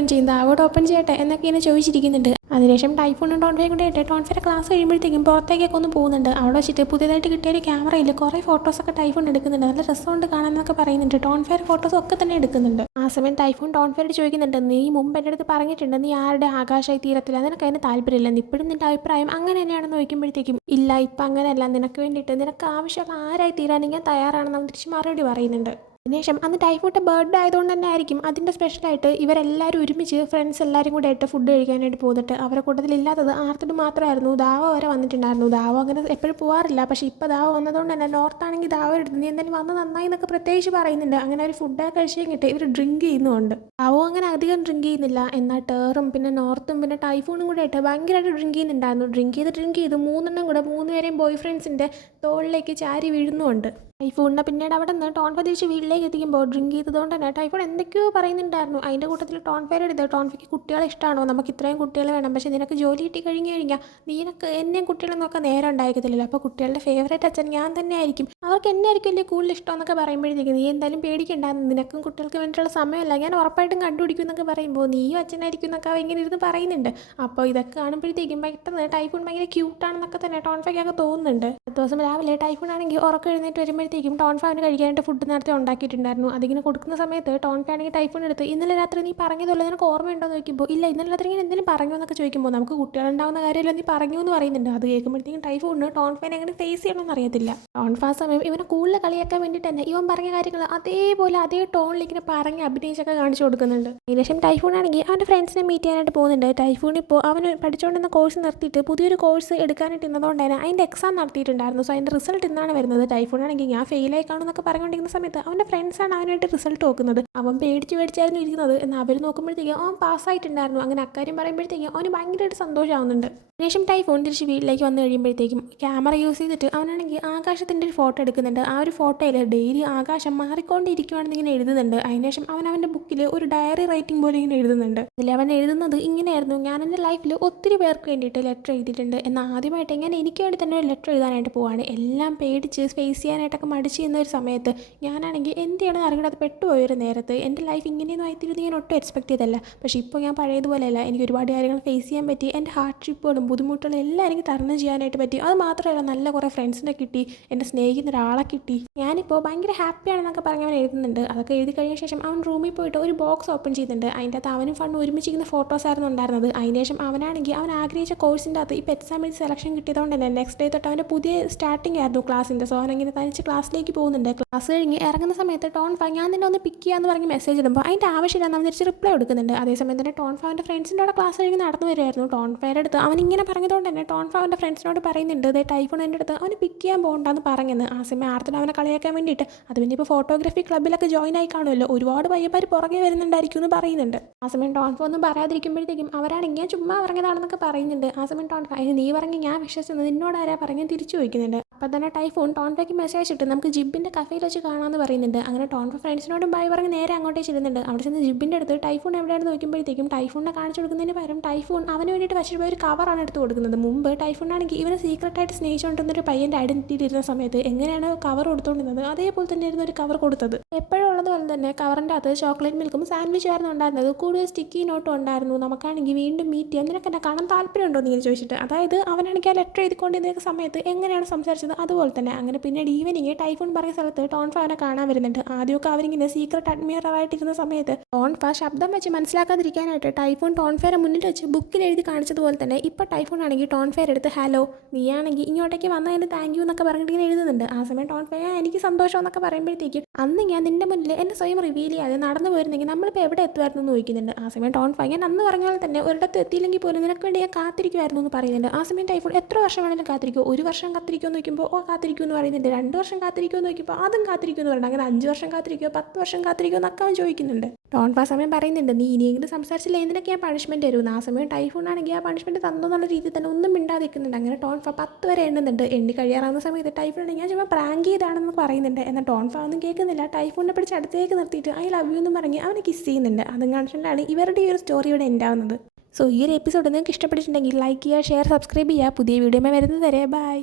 ചെയ്യുന്നത് അവിടെ ഓപ്പൺ ചെയ്യട്ടെ എന്നൊക്കെ ഇങ്ങനെ ചോദിച്ചിരിക്കുന്നുണ്ട്. അതിനുശേഷം ടൈഫൂണും ടോൺഫയും കൂടെ ആയിട്ട് ടോൺഫയുടെ ക്ലാസ് കഴിയുമ്പോഴത്തേക്കും പുറത്തേക്കൊക്കെ ഒന്ന് പോകുന്നുണ്ട്. അവിടെ വെച്ചിട്ട് പുതിയതായിട്ട് കിട്ടിയ ഒരു ക്യാമറയിൽ കുറേ ഫോട്ടോസൊക്കെ ടൈഫൂൺ എടുക്കുന്നുണ്ട്. നല്ല രസമുണ്ട് കാണാനൊക്കെ പറയുന്നുണ്ട്. ടോൺഫയർ ഫോട്ടോസ് ഒക്കെ തന്നെ എടുക്കുന്നുണ്ട്. ആ സമയം ടൈഫൂൺ ടോൺഫയോട് ചോദിക്കുന്നുണ്ട്, നീ മുമ്പ് എൻ്റെ അടുത്ത് പറഞ്ഞിട്ടുണ്ട് നീ ആരുടെ ആകാശമായി തീരത്തില്ല, നിനക്ക് അതിന് താല്പര്യമില്ല, ഇപ്പോഴും നിൻ്റെ അഭിപ്രായം അങ്ങനെ തന്നെയാണെന്ന് ചോദിക്കുമ്പോഴത്തേക്കും ഇല്ല ഇപ്പം അങ്ങനെയല്ല, നിനക്ക് വേണ്ടിയിട്ട് നിനക്ക് ആവശ്യമുള്ള ആരായി തീരാനും ഞാൻ തയ്യാറാണെന്ന് തിരിച്ച് മറുപടി പറയുന്നുണ്ട്. അതിനുശേഷം അന്ന് ടൈഫൂണിൻ്റെ ബർത്ത്ഡേ ആയതുകൊണ്ട് തന്നെ ആയിരിക്കും അതിൻ്റെ സ്പെഷ്യലായിട്ട് ഇവരെല്ലാവരും ഒരുമിച്ച് ഫ്രണ്ട്സ് എല്ലാവരും കൂടെ ആയിട്ട് ഫുഡ് കഴിക്കാനായിട്ട് പോന്നിട്ട് അവരുടെ കൂട്ടത്തിലില്ലാത്തത് ആർത്തിട്ട് മാത്രമായിരുന്നു. ദാവ വരെ വന്നിട്ടുണ്ടായിരുന്നു. ദാവ അങ്ങനെ എപ്പോഴും പോകാറില്ല. പക്ഷേ ഇപ്പോൾ ദാവ വന്നതുകൊണ്ട് തന്നെ നോർത്താണെങ്കിൽ ദാവ എടുത്ത് നീ എന്തായാലും വന്ന് നന്നായി എന്നൊക്കെ പ്രത്യേകിച്ച് പറയുന്നുണ്ട്. അങ്ങനെ ഒരു ഫുഡൊക്കെ കഴിച്ച് കഴിഞ്ഞിട്ട് ഇവർ ഡ്രിങ്ക് ചെയ്യുന്നുണ്ട്. ദാവോ അങ്ങനെ അധികം ഡ്രിങ്ക് ചെയ്യുന്നില്ല. എന്നാൽ ടേറും പിന്നെ നോർത്തും പിന്നെ ടൈഫൂണും കൂടെ ആയിട്ട് ഭയങ്കരമായിട്ട് ഡ്രിങ്ക് ചെയ്യുന്നുണ്ടായിരുന്നു. ഡ്രിങ്ക് ചെയ്ത് മൂന്നെണ്ണം കൂടെ മൂന്നുപേരെയും ബോയ് ഫ്രണ്ട്സിൻ്റെ തോളിലേക്ക് ചാരി വീഴുന്നുമുണ്ട്. ടൈഫൂണിനെ പിന്നീട് അവിടെ നിന്ന് ടോൺഫ തിരിച്ച് വീട്ടിലേക്ക് എത്തിക്കുമ്പോൾ ഡ്രിങ്ക് ചെയ്തതുകൊണ്ട് തന്നെ ടൈഫൂൺ എന്തൊക്കെയോ പറയുന്നുണ്ടായിരുന്നു. അതിൻ്റെ കൂട്ടത്തിൽ ടോൺഫയുടെ എടുത്ത് ടോൺഫയ്ക്ക് കുട്ടികളെ ഇഷ്ടമാണോ, നമുക്ക് ഇത്രയും കുട്ടികളെ വേണം, പക്ഷേ നിനക്ക് ജോലി കിട്ടി കഴിഞ്ഞാൽ നിനക്ക് എന്നെയും കുട്ടികളെ നോക്കാൻ നേരം ഉണ്ടായിരിക്കത്തില്ലല്ലോ, അപ്പോൾ കുട്ടികളുടെ ഫേവറേറ്റ് അച്ഛൻ ഞാൻ തന്നെ ആയിരിക്കും, അവർക്ക് എന്നെ ആയിരിക്കും വലിയ കൂടുതൽ ഇഷ്ടം എന്നൊക്കെ പറയുമ്പോഴത്തേക്കും നീ എന്തായാലും പേടിക്കണ്ടായിരുന്നു, നിനക്കും കുട്ടികൾക്ക് വേണ്ടിയിട്ടുള്ള സമയമല്ല, ഞാൻ ഉറപ്പായിട്ടും കണ്ടുപിടിക്കും എന്നൊക്കെ പറയുമ്പോൾ നീയും അച്ഛനായിരിക്കും എന്നൊക്കെ ഇങ്ങനെ ഇരുന്ന് പറയുന്നുണ്ട്. അപ്പോൾ ഇതൊക്കെ കാണുമ്പോഴത്തേക്കും പെട്ടെന്ന് ടൈഫൂൺ ഭയങ്കര ക്യൂട്ടാണെന്നൊക്കെ തന്നെ ടോൺഫയ്ക്കൊക്കെ തോന്നുന്നുണ്ട്. ദിവസം രാവിലെ ടൈഫൂൺ ആണെങ്കിൽ ഉറക്കം എഴുന്നേറ്റ് വരുമ്പോഴത്തേക്കും ടോൺഫ അവന് കഴിക്കാനായിട്ട് ഫുഡ് നേരത്തെ ഉണ്ടാക്കിയിട്ടുണ്ടായിരുന്നു. അതിങ്ങനെ കൊടുക്കുന്ന സമയത്ത് ടോൺഫ ആണെങ്കിൽ ടൈഫൂൺ എടുത്ത് ഇന്നലെ രാത്രി നീ പറഞ്ഞതുള്ള നിനക്ക് ഓർമ്മയുണ്ടോ എന്ന് ചോദിക്കുമ്പോൾ ഇല്ല ഇന്നലെ രാത്രി ഇങ്ങനെ എന്തെങ്കിലും പറഞ്ഞു എന്നൊക്കെ ചോദിക്കുമ്പോൾ നമുക്ക് കുട്ടികളുണ്ടാവുന്ന കാര്യമല്ല നീ പറഞ്ഞു എന്ന് പറയുന്നുണ്ട്. അത് കേൾക്കുമ്പോഴത്തേക്കും ടൈഫൂണിന് ടോൺഫേനെ എങ്ങനെ ഫേസ് ചെയ്യണമെന്ന് അറിയത്തില്ല. ടോൺഫ ആ സമയം ഇവനെ കൂടുതൽ കളിയാക്കാൻ വേണ്ടിയിട്ട് തന്നെ ഇവൻ പറഞ്ഞ കാര്യങ്ങൾ അതേപോലെ അതേ ടോണിൽ ഇങ്ങനെ പറഞ്ഞ് അഭിനയിച്ചൊക്കെ കാണിച്ചു കൊടുക്കുന്നുണ്ട്. അതിനുശേഷം ടൈഫൂൺ ആണെങ്കിൽ അവൻ്റെ ഫ്രണ്ട്സിനെ മീറ്റ് ചെയ്യാനായിട്ട് പോകുന്നുണ്ട്. ടൈഫൂൺ ഇപ്പോൾ അവന് പഠിച്ചുകൊണ്ടിരുന്ന കോഴ്സ് നിർത്തിയിട്ട് പുതിയൊരു കോഴ്സ് എടുക്കാനായിട്ട് ഇന്നതുകൊണ്ട് തന്നെ അതിൻ്റെ എക്സാം നടത്തിയിട്ടുണ്ടായിരുന്നു. സോ അതിൻ്റെ റിസൾട്ട് ഇന്നാണ് വരുന്നത്. ടൈഫൂൺ ആണെങ്കിൽ ഞാൻ ഫെയിലായി കാണുമെന്നൊക്കെ പറഞ്ഞുകൊണ്ടിരിക്കുന്ന സമയത്ത് അവൻ്റെ ഫ്രണ്ട്സാണ് അവനായിട്ട് റിസൾട്ട് നോക്കുന്നത്. അവൻ പേടിച്ചായിരുന്നു ഇരിക്കുന്നത്. എന്നാൽ അവർ നോക്കുമ്പോഴത്തേക്കും അവൻ പാസ്സായിട്ടുണ്ടായിരുന്നു. അങ്ങനെ അക്കാര്യം പറയുമ്പോഴത്തേക്കും അവന് ഭയങ്കരമായിട്ട് സന്തോഷമാവുന്നുണ്ട്. അതിനുശേഷം ടൈഫൂൺ തിരിച്ച് വീട്ടിലേക്ക് വന്നു കഴിയുമ്പോഴത്തേക്കും ക്യാമറ യൂസ് ചെയ്തിട്ട് അവനാണെങ്കിൽ ആകാശത്തിൻ്റെ ഒരു ഫോട്ടോ എടുക്കുന്നുണ്ട്. ആ ഒരു ഫോട്ടോയിൽ ഡെയിലി ആകാശം മാറിക്കൊണ്ടിരിക്കുകയാണെന്ന് ഇങ്ങനെ എഴുതുന്നുണ്ട്. അതിനുശേഷം അവൻ്റെ ബുക്കിൽ ഒരു ഡയറി റൈറ്റിംഗ് പോലെ ഇങ്ങനെ എഴുതുന്നുണ്ട്. അതിൽ അവൻ എഴുതുന്നത് ഇങ്ങനെയായിരുന്നു, ഞാൻ എൻ്റെ ലൈഫിൽ ഒത്തിരി പേർക്ക് വേണ്ടിയിട്ട് ലെറ്റർ എഴുതിയിട്ടുണ്ട്, എന്നാൽ ആദ്യമായിട്ട് ഞാൻ എനിക്ക് വേണ്ടി തന്നെ ഒരു ലെറ്റർ എഴുതാനായിട്ട് പോവാണ്, എല്ലാം പേടിച്ച് ഫേസ് ചെയ്യാനായിട്ടൊക്കെ മടിച്ച് ചെയ്യുന്ന ഒരു സമയത്ത് ഞാനാണെങ്കിൽ എന്ത് ചെയ്യണമെന്ന് അറിയാതെ പെട്ടുപോയൊരു നേരത്ത് എൻ്റെ ലൈഫ് ഇങ്ങനെയൊന്നും ആയിത്തീരുന്നത് ഞാൻ ഒട്ടും എക്സ്പെക്ട് ചെയ്തല്ല. പക്ഷേ ഇപ്പോൾ ഞാൻ പഴയതുപോലെയല്ല. എനിക്ക് ഒരുപാട് കാര്യങ്ങൾ ഫേസ് ചെയ്യാൻ പറ്റി. എൻ്റെ ഹാർഡ്ഷിപ്പുകളും ബുദ്ധിമുട്ടുകളും എല്ലാം എനിക്ക് തരണം ചെയ്യാനായിട്ട് പറ്റി. അത് മാത്രമല്ല നല്ല കുറേ ഫ്രണ്ട്സിനെ കിട്ടി, എന്നെ സ്നേഹിക്കുന്ന ഒരാളെ കിട്ടി. ഞാനിപ്പോൾ ഭയങ്കര ഹാപ്പിയാണെന്നൊക്കെ പറഞ്ഞ് അവൻ എഴുതുന്നുണ്ട്. അതൊക്കെ എഴുതി കഴിഞ്ഞ ശേഷം അവൻ റൂമിൽ പോയിട്ട് ഒരു ബോക്സ് ഓപ്പൺ ചെയ്തിട്ടുണ്ട്. അതിൻ്റെ അകത്ത് അവനും ഫണ്ടും ഒരുമിച്ചിരിക്കുന്ന ഫോട്ടോസായിരുന്നു ഉണ്ടായിരുന്നത്. അതിനുശേഷം അവനാണെങ്കിൽ അവൻ ആഗ്രഹിച്ച കോഴ്സിൻ്റെ അകത്ത് ഇപ്പോൾ എക്സാം എഴുതി സെലക്ഷൻ കിട്ടിയതുകൊണ്ട് തന്നെ നെക്സ്റ്റ് ഡേ തൊട്ട് അവൻ്റെ പുതിയ സ്റ്റാർട്ടിംഗ് ആയിരുന്നു ക്ലാസ്സിൻ്റെ. സോ അവനിങ്ങനെ തനിച്ച് ക്ലാസ്സിലേക്ക് പോകുന്നുണ്ട്. ക്ലാസ് കഴിഞ്ഞ് ഇറങ്ങുന്ന സമയത്ത് ടോൺഫ ഞാൻ നിന്നെ ഒന്ന് പിക്ക് ചെയ്യാമെന്ന് പറഞ്ഞ് മെസ്സേജ് ഇടുമ്പോൾ അതിൻ്റെ ആവശ്യമില്ല അവൻ തിരിച്ച് റിപ്ലൈ കൊടുക്കുന്നുണ്ട്. അതേസമയം തന്നെ ടോൺഫ അവൻ്റെ ഫ്രണ്ട്സിൻ്റെ അവിടെ ക്ലാസ് കഴിഞ്ഞ് നടന്നു വരുമായിരുന്നു. ടോൺഫയുടെ അടുത്ത് അവനിങ്ങനെ പറഞ്ഞതുകൊണ്ട് തന്നെ ടോൺഫ അവൻ്റെ ഫ്രണ്ട്സിനോട് പറയുന്നുണ്ട്, ഇതേ ടൈഫോൺ എൻ്റെ അടുത്ത് അവന് പിക്ക് ചെയ്യാൻ പോകണ്ടെന്ന് പറഞ്ഞെന്ന്. ആ സമയം ആർത്തിന് അവനെ കളിയാക്കാൻ വേണ്ടിയിട്ട് അത് പിന്നെ ഇപ്പോൾ ഫോട്ടോഗ്രാഫി ക്ലബ്ബിലൊക്കെ ജോയിൻ ആയി കാണുമല്ലോ, ഒരുപാട് പയ്യന്മാർ പുറകെ വരുന്നുണ്ടായിരിക്കും എന്ന് പറയുന്നുണ്ട്. ആ സമയം ടോൺഫ ഒന്നും പറയാതിരിക്കുമ്പോഴത്തേക്കും അവരാണെങ്കിൽ ഞാൻ ചുമ്മാ പറഞ്ഞതാണെന്നൊക്കെ പറയുന്നുണ്ട്. ആ സമയം ടോൺഫ അതിന് നീ പറഞ്ഞ് ഞാൻ വിശ്വസിച്ചത് നിന്നോട് ആരാ പറഞ്ഞ് തിരിച്ചു ചോദിക്കുന്നുണ്ട്. അപ്പം തന്നെ ടൈഫോൺ ടോൺഫയ്ക്ക് മെസ്സേജ് ഇട്ട് നമുക്ക് ജിബിൻ്റെ കഫേയിൽ വെച്ച് കാണാമെന്ന് പറയുന്നുണ്ട്. അങ്ങനെ ടോൺഫ ഫ്രണ്ട്സിനോടും ബൈ പറഞ്ഞ് നേരെ അങ്ങോട്ടേ ചെല്ലുന്നുണ്ട്. അവിടെ ചെന്ന് ജിബിൻ്റെ അടുത്ത് ടൈഫോൺ എവിടെയാണെന്ന് നോക്കുമ്പോഴത്തേക്കും ടൈഫോണിനെ കാണിച്ചു കൊടുക്കുന്നതിന് പകരം ടൈഫോൺ അവന് വേണ്ടിയിട്ട് വെച്ചിട്ട് പോയി ഒരു കവറാണ് എടുത്ത് കൊടുക്കുന്നത്. മുമ്പ് ടൈഫോണാണെങ്കിൽ ഇവനെ സീക്രട്ടായിട്ട് സ്നേഹിച്ചുകൊണ്ടിരുന്നൊരു പയ്യൻ്റെ ഐഡൻറ്റിറ്റി ഇരുന്ന സമയത്ത് എങ്ങനെയാണ് കവർ കൊടുത്തുകൊണ്ടിരുന്നത് അതേപോലെ തന്നെ ആയിരുന്നു ഒരു കവർ കൊടുത്തത്. എപ്പോഴും ഉള്ളതുപോലെ തന്നെ കവറിൻ്റെ അകത്ത് ചോക്ലേറ്റ് മിൽക്കും സാൻഡ്വിച്ചും ആയിരുന്നു ഉണ്ടായിരുന്നത്. കൂടുതൽ സ്റ്റിക്കി നോട്ടും ഉണ്ടായിരുന്നു. നമുക്കാണെങ്കിൽ വീണ്ടും മീറ്റ് ചെയ്യാം, നിനക്ക് എന്നെ കാണാൻ താല്പര്യമുണ്ടോ എന്ന് ഇങ്ങനെ ചോദിച്ചിട്ട്. അതായത് അവനാണെങ്കിൽ ആ ലെറ്റർ എഴുതിക്കൊണ്ടിരുന്ന സമയത്ത് എങ്ങനെയാണ് സംസാരിച്ചത് അതുപോലെ തന്നെ. അങ്ങനെ പിന്നീട് ഈവനിങ് ടൈഫോൺ പറയുന്ന സ്ഥലത്ത് ടോൺഫ അവനെ കാണാൻ വരുന്നുണ്ട്. ആദ്യമൊക്കെ അവരിങ്ങനെ സീക്രട്ട് അഡ്മിയറായിട്ടിരുന്ന സമയത്ത് ടോൺഫ ശബ്ദം വെച്ച് മനസ്സിലാക്കാതിരിക്കാനായിട്ട് ടൈഫോൺ ടോൺഫയുടെ മുന്നിൽ വെച്ച് ബുക്കിൽ എഴുതി കാണിച്ചതുപോലെ തന്നെ ഇപ്പോൾ ടൈഫോൺ ആണെങ്കിൽ ടോൺഫയുടെ അടുത്ത് ഹലോ നീയാണെങ്കിൽ ഇങ്ങോട്ടേക്ക് വന്നതിന് താങ്ക് യു എന്നൊക്കെ പറഞ്ഞിട്ട് ഇങ്ങനെ എഴുതുന്നുണ്ട്. ആ സമയം ടോൺഫയ എനിക്ക് സന്തോഷം എന്നൊക്കെ പറയുമ്പോഴത്തേക്കും അന്ന് ഞാൻ നിന്റെ മുന്നിൽ എന്നെ സ്വയം റിവീൽ ചെയ്യാതെ നടന്നു പോയിരുന്നെങ്കിൽ നമ്മളിപ്പോൾ എവിടെ എത്തുമായിരുന്നു എന്ന് ചോദിക്കുന്നുണ്ട്. ആ സമയം ടോൺഫ ഞാൻ അന്ന് പറഞ്ഞ പോലെ തന്നെ ഒരിടത്ത് എത്തിയില്ലെങ്കിൽ പോലും നിനക്ക് വേണ്ടി ഞാൻ കാത്തിരിക്കുമായിരുന്നു എന്ന് പറയുന്നുണ്ട്. ആ സമയം ടൈഫോൺ എത്ര വർഷം വേണമെങ്കിലും കാത്തിരിക്കുമോ, 1 വർഷം കാത്തിരിക്കുമെന്ന് നോക്കുമ്പോൾ കാത്തിരിക്കും എന്ന് പറയുന്നുണ്ട്. 2 വർഷം കാത്തിരിക്കുമെന്ന് നോക്കിയപ്പോൾ അതും കാത്തിരിക്കുമെന്ന് പറയുന്നത്. അങ്ങനെ 5 വർഷം കാത്തിരിക്കുമോ 10 വർഷം കാത്തിരിക്കുമോ എന്നൊക്കെ അവൻ ചോദിക്കുന്നുണ്ട്. ടോൺഫ ആ സമയം പറയുന്നുണ്ട് നീ ഇനിയെങ്കിലും സംസാരിച്ചില്ല എന്തിനൊക്കെ ഞാൻ പണിഷ്മെൻറ്റ് തരുമെന്ന്. ആ സമയം ടൈഫോൺ ആണെങ്കിൽ ആ പണിഷ്മെൻറ്റ് തന്നെന്നുള്ള രീതിയിൽ തന്നെ ഒന്നും മിണ്ടാതിരിക്കുന്നുണ്ട്. അങ്ങനെ ടോൺഫ 10 വരെ എണ്ണുന്നുണ്ട്. എണ്ണി കഴിയാറാവുന്ന സമയത്ത് ടൈഫോൺ ആണെങ്കിൽ ഞാൻ ചുമ്മാ പ്രാങ്ക് ചെയ്താണെന്ന് പറയുന്നുണ്ട്. എന്നാൽ ടോൺഫ ഒന്നും കേൾക്കുന്നില്ല. ടൈഫോണിനെ പിടിച്ച് അടുത്തേക്ക് നിർത്തിയിട്ട് ഐ ലവ് യു എന്ന് പറഞ്ഞ് അവനെ കിസ് ചെയ്യുന്നുണ്ട്. അതും കാണിച്ചിട്ടാണ് ഇവരുടെ ഈ ഒരു സ്റ്റോറി ഇവിടെ എൻഡ് ആവുന്നത്. സോ ഈ ഒരു എപ്പിസോഡ് നിങ്ങൾക്ക് ഇഷ്ടപ്പെട്ടിട്ടുണ്ടെങ്കിൽ ലൈക്ക് ചെയ്യുക, ഷെയർ, സബ്സ്ക്രൈബ് ചെയ്യുക. പുതിയ വീഡിയോ വരുന്നത് വരെ ബൈ.